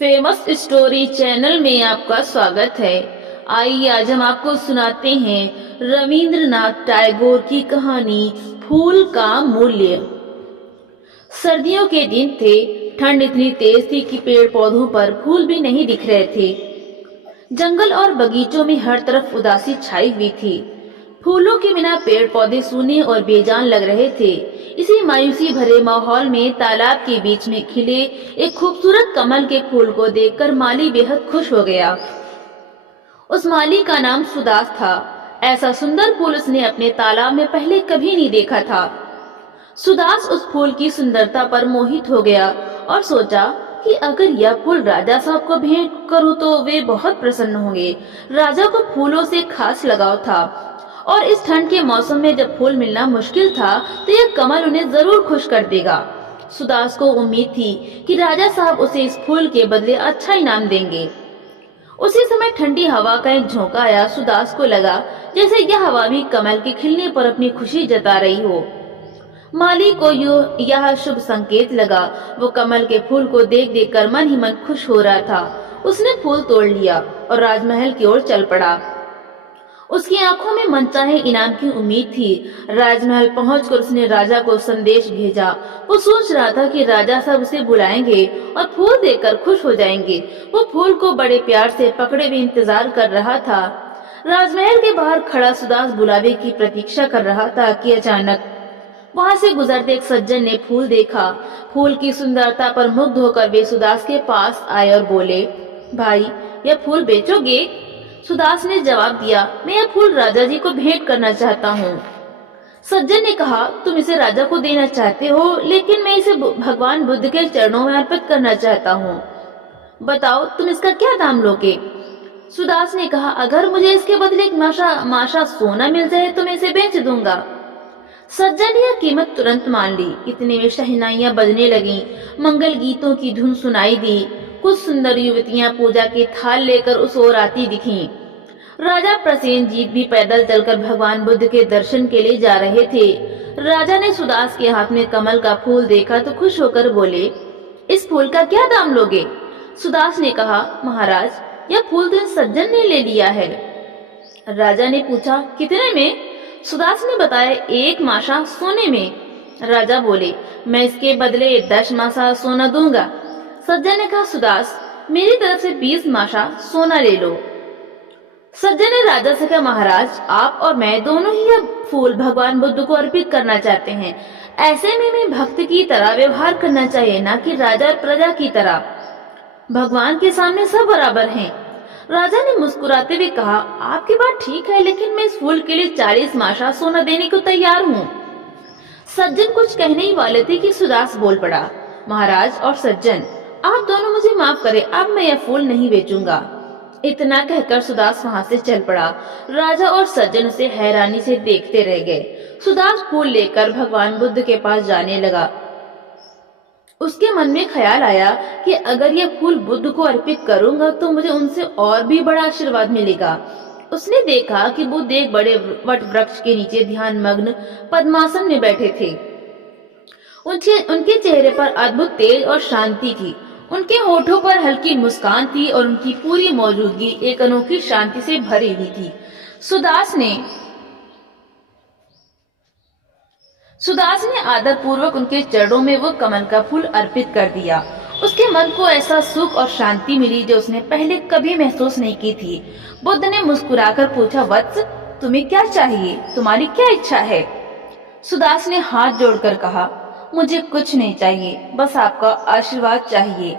Famous story channel में आपका स्वागत है। आइए आज हम आपको सुनाते हैं रविंद्रनाथ टैगोर की कहानी फूल का मूल्य। सर्दियों के दिन थे। ठंड इतनी तेज थी कि पेड़ पौधों पर फूल भी नहीं दिख रहे थे। जंगल और बगीचों में हर तरफ उदासी छाई हुई थी। फूलों के बिना पेड़ पौधे सूने और बेजान लग रहे थे। इसी मायूसी भरे माहौल में तालाब के बीच में खिले एक खूबसूरत कमल के फूल को देखकर माली बेहद खुश हो गया। उस माली का नाम सुदास था। ऐसा सुंदर फूल उसने अपने तालाब में पहले कभी नहीं देखा था। सुदास उस फूल की सुंदरता पर मोहित हो गया और सोचा कि अगर यह फूल राजा साहब को भेंट करूं तो वे बहुत प्रसन्न होंगे। राजा को फूलों से खास लगाव था और इस ठंड के मौसम में जब फूल मिलना मुश्किल था तो यह कमल उन्हें जरूर खुश कर देगा। सुदास को उम्मीद थी कि राजा साहब उसे इस फूल के बदले अच्छा इनाम देंगे। उसी समय ठंडी हवा का एक झोंका आया। सुदास को लगा जैसे यह हवा भी कमल के खिलने पर अपनी खुशी जता रही हो। माली को यह शुभ संकेत लगा। वो कमल के फूल को देख देख कर मन ही मन खुश हो रहा था। उसने फूल तोड़ लिया और राजमहल की ओर चल पड़ा। उसकी आंखों में मनचाहे इनाम की उम्मीद थी। राजमहल पहुंचकर उसने राजा को संदेश भेजा। वो सोच रहा था कि राजा साहब उसे बुलाएंगे और फूल देकर खुश हो जाएंगे। वो फूल को बड़े प्यार से पकड़े हुए इंतजार कर रहा था। राजमहल के बाहर खड़ा सुदास बुलावे की प्रतीक्षा कर रहा था कि अचानक वहां से गुजरते एक सज्जन ने फूल देखा। फूल की सुंदरता पर मुग्ध होकर वे सुदास के पास आए और बोले, भाई यह फूल बेचोगे? सुदास ने जवाब दिया, मैं यह फूल राजा जी को भेंट करना चाहता हूँ। सज्जन ने कहा, तुम इसे राजा को देना चाहते हो, लेकिन मैं इसे भगवान बुद्ध के चरणों में अर्पित करना चाहता हूँ। बताओ तुम इसका क्या दाम लोगे? सुदास ने कहा, अगर मुझे इसके बदले एक माशा सोना मिल जाए तो मैं इसे बेच दूंगा। सज्जन ने यह कीमत तुरंत मान ली। इतने में शहनाइयां बजने लगीं, मंगल गीतों की धुन सुनाई दी। कुछ सुंदर युवतियां पूजा के थाल लेकर उस ओर आती दिखीं। राजा प्रसेनजीत भी पैदल चलकर भगवान बुद्ध के दर्शन के लिए जा रहे थे। राजा ने सुदास के हाथ में कमल का फूल देखा तो खुश होकर बोले, इस फूल का क्या दाम लोगे? सुदास ने कहा, महाराज यह फूल तो इस सज्जन ने ले लिया है। राजा ने पूछा, कितने में? सुदास ने बताया, 1 माशा सोने में। राजा बोले, मैं इसके बदले 10 माशा सोना दूंगा। सज्जन ने कहा, सुदास मेरी तरफ से 20 माशा सोना ले लो। सज्जन ने राजा से कहा, महाराज आप और मैं दोनों ही यह फूल भगवान बुद्ध को अर्पित करना चाहते हैं। ऐसे में मैं भक्त की तरह व्यवहार करना चाहिए, ना कि राजा और प्रजा की तरह। भगवान के सामने सब बराबर हैं। राजा ने मुस्कुराते हुए कहा, आपकी बात ठीक है, लेकिन मैं इस फूल के लिए 40 माशा सोना देने को तैयार हूँ। सज्जन कुछ कहने ही वाले थे कि सुदास बोल पड़ा, महाराज और सज्जन आप दोनों मुझे माफ करें, अब मैं यह फूल नहीं बेचूंगा। इतना कहकर सुदास वहां से चल पड़ा। राजा और सज्जन उसे हैरानी से देखते रह गए। सुदास फूल लेकर भगवान बुद्ध के पास जाने लगा। उसके मन में ख्याल आया कि अगर यह फूल बुद्ध को अर्पित करूंगा तो मुझे उनसे और भी बड़ा आशीर्वाद मिलेगा। उसने देखा कि बुद्ध एक बड़े वट वृक्ष के नीचे ध्यान मग्न पद्मासन में बैठे थे। उनके चेहरे पर अद्भुत तेज और शांति थी। उनके होठों पर हल्की मुस्कान थी और उनकी पूरी मौजूदगी एक अनोखी शांति से भरी हुई थी। सुदास ने आदर पूर्वक उनके चरणों में वो कमल का फूल अर्पित कर दिया। उसके मन को ऐसा सुख और शांति मिली जो उसने पहले कभी महसूस नहीं की थी। बुद्ध ने मुस्कुराकर पूछा, वत्स तुम्हें क्या चाहिए? तुम्हारी क्या इच्छा है? सुदास ने हाथ जोड़कर कहा, मुझे कुछ नहीं चाहिए, बस आपका आशीर्वाद चाहिए।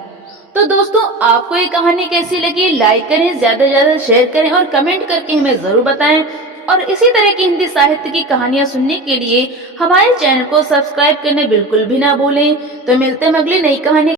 तो दोस्तों आपको ये कहानी कैसी लगी? लाइक करें, ज्यादा से ज्यादा शेयर करें और कमेंट करके हमें जरूर बताएं। और इसी तरह की हिंदी साहित्य की कहानियां सुनने के लिए हमारे चैनल को सब्सक्राइब करना बिल्कुल भी ना भूलें। तो मिलते हैं अगली नई कहानी।